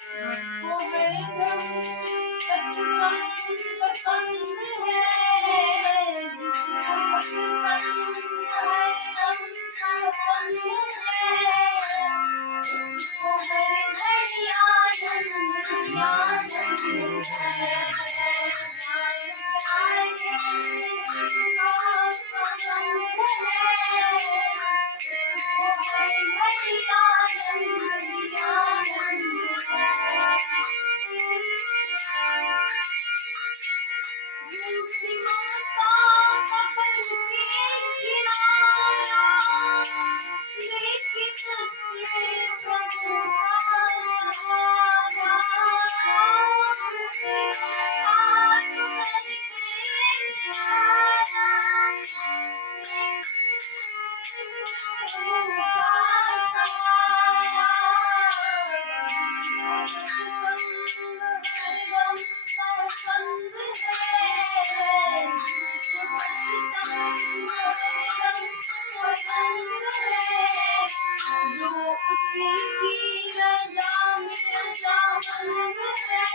वो हरदम सत्संग पसंद है, जिसको सत्संग हरदम पसंद है, उसको हर घड़ी आनंद ही आनंद है। जिसको पसंद है, उसको हर घड़ी आनंद ही आनंद है। झूठी ममता का करके किनारा, लेके सच्चे प्रभु का सहारा। आज करके किनारा, प्रभु का जो उसी की रजा में रजामंद है।